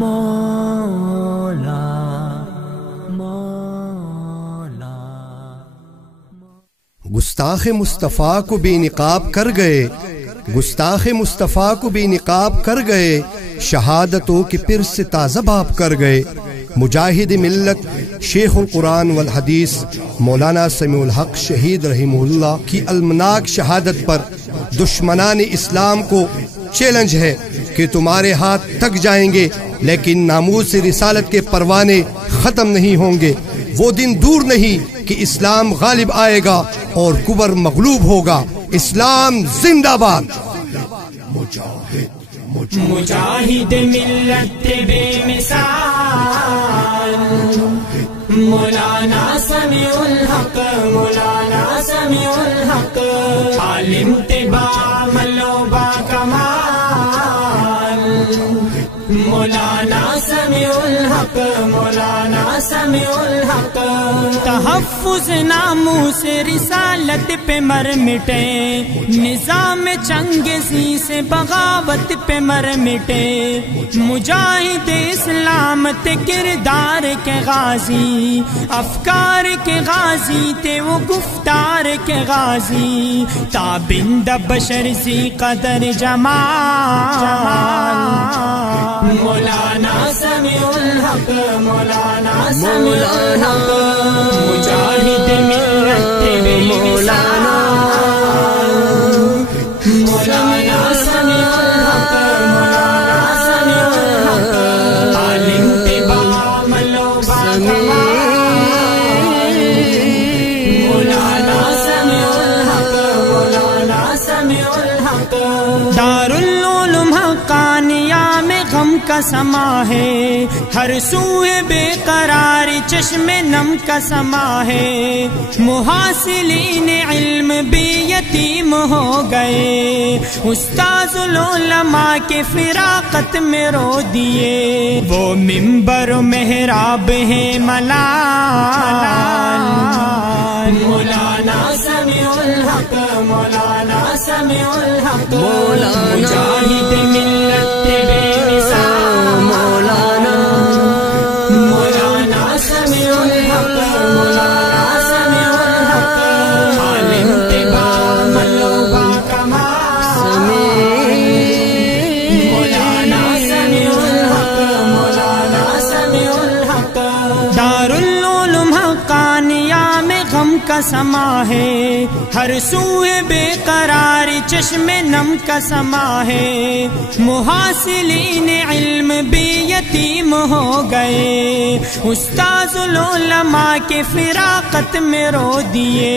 مولا گستاخ مصطفیٰ کو بے نقاب کر گئے، گستاخ مصطفیٰ کو بے نقاب کر گئے، شہادتوں کے پر سے تازہ باب کر گئے۔ مجاہد ملت شیخ القرآن والحدیث مولانا سمیع الحق شہید رحمہ اللہ کی المناک شہادت پر دشمنان اسلام کو چیلنج ہے کہ تمہارے ہاتھ تک جائیں گے لیکن ناموس رسالت کے پروانے ختم نہیں ہوں گے۔ وہ دن دور نہیں کہ اسلام غالب آئے گا اور کفر مغلوب ہوگا۔ اسلام زندہ باد۔ مجاہد ملت بے مثال مولانا سمیع الحق، مولانا سمیع الحق، عالم طبع ملو با کمال مولانا سمیع الحق، مولانا سمیع الحق، تحفظ ناموس رسالت پہ مر مٹے، نظام چنگیزی سے بغاوت پہ مر مٹے، مجاہد اسلام تھے کردار کے غازی، افکار کے غازی تھے وہ گفتار کے غازی، تابند بشر سی قدر جمال مولانا سمیع الحق، مولانا سمیع الحق، مجاہد ملت بے مولانا مولانا سمیع الحق، مولانا سمیع الحق، عالم طبع ملو با کمال مولانا سمیع الحق، مولانا سمیع الحق، دارالعلوم حقانیہ میں غم کا سما ہے، ہر سوئے بے قرار چشم نم کا سما ہے، محاصلین علم بھی یتیم ہو گئے، استاذ العلماء کے فراقت میں رو دیے، وہ منبر و محراب ہے ملال مولانا سمیع الحق، مولانا سمیع الحق، مجاہد ملت بے مثال مولانا مولانا سمیع الحق، مولانا سمیع الحق، عالم طبع ملو با کمال مولانا سمیع الحق، مولانا سمیع الحق، دارالعلوم حقانیہ میں غم کا سما ہے، ہر سوئے بے قرار چشم نم کا سما ہے، محاصلین علم بھی یتیم ہو گئے، استاذ العلماء کے فراقت میں رو دیے،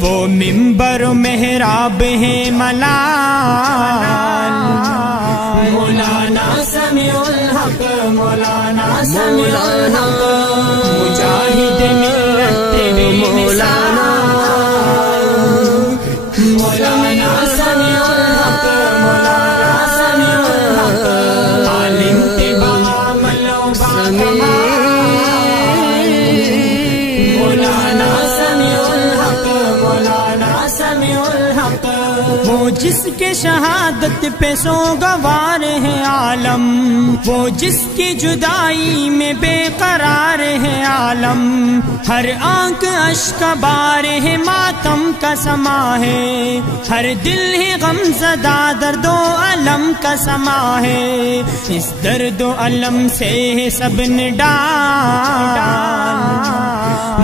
وہ منبر و محراب ہے ملال مولانا سمیع الحق، مولانا سمیع الحق، مجاہد ملت بے مولانا مولانا سمیع الحق، مولانا سمیع الحق، عالم طبع ملو با کمال مولانا سمیع الحق، مولانا سمیع الحق، وہ جس کے شہادت پہ سوگوار ہے عالم، وہ جس کی جدائی میں بے قرار ہے عالم، ہر آنکھ اشک بار ہے ماتم کا سما ہے، ہر دل ہے غم زدہ درد و علم کا سما ہے، اس درد و علم سے ہے سب نڈال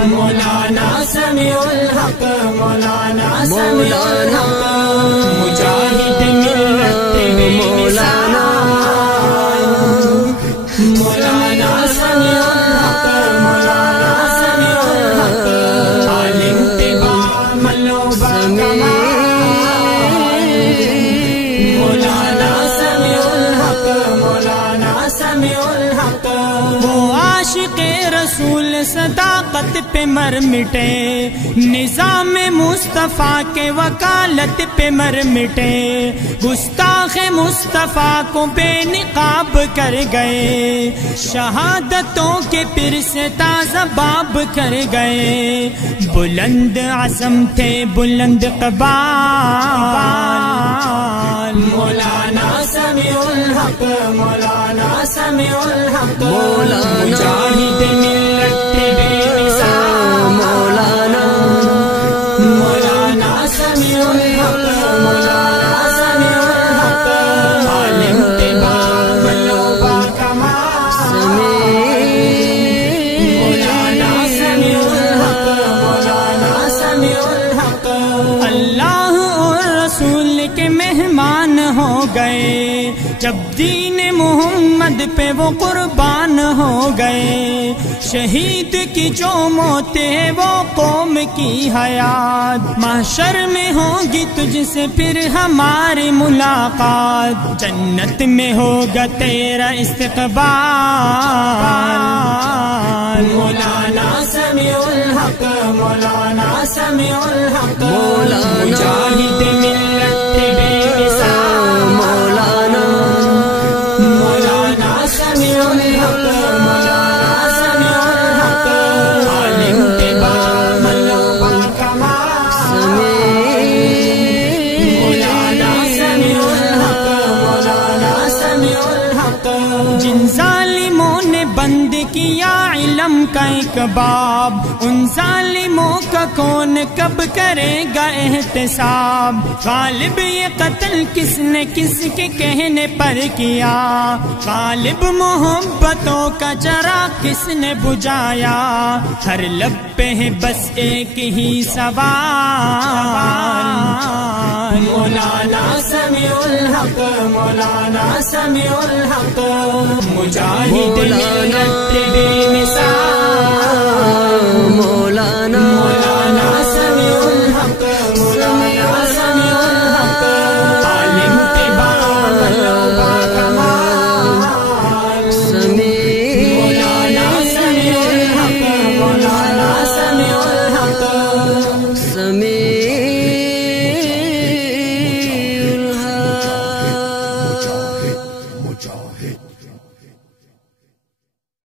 مولانا سمیع الحق، مولانا سمیع الحق، مجاہد ملت بے مولانا مولانا سمیع الحق، مولانا سمیع الحق، عالم طبع ملو با کمال مولانا سمیع الحق، مولانا سمیع الحق، وہ عاشق رسول صداقت پہ مر مٹے، نظام مصطفیٰ کے وکالت پہ مر مٹے، گستاخ مصطفیٰ کو بے نقاب کر گئے، شہادتوں کے پھر سے تازہ باب کر گئے، بلند عزم تھے بلند قبال مولانا سمیع الحق، مولانا سمیع الحق مولانا مجاہد ملت بے مثال مولانا مولانا سمیع الحق مولانا سمیع الحق عالم تباہ بلو با کمال مولانا سمیع الحق مولانا سمیع الحق اللہ اور رسول کے مہمان ہو گئے جب دین محمد پہ وہ قربان ہو گئے شہید کی جو موت ہے وہ قوم کی حیات محشر میں ہوگی تجھ سے پھر ہماری ملاقات جنت میں ہوگا تیرا استقبال مولانا سمیع الحق مولانا سمیع الحق مولانا مجاہد ملت بے مثال مولانا مولانا سمیع الحق مولانا سمیع الحق عالم تباہ بلو با کمال مولانا سمیع الحق مولانا سمیع الحق جن ظالموں نے بند کیا علم کا ایک باب ان ظالموں کا کون کب کرے گا احتساب غالب یہ قتل کس نے کس کے کہنے پر کیا غالب محبتوں کا چراغ کس نے بجھایا ہر لب پہ ہے بس ایک ہی سوال مولانا سمیع الحق مولانا سمیع الحق مجاہد ملت بے مثال مولانا مولانا سمیع الحق مولانا سمیع الحق عالم تباہ بلو با کمال مولانا سمیع الحق مولانا سمیع الحق سمیع الحق مجاہد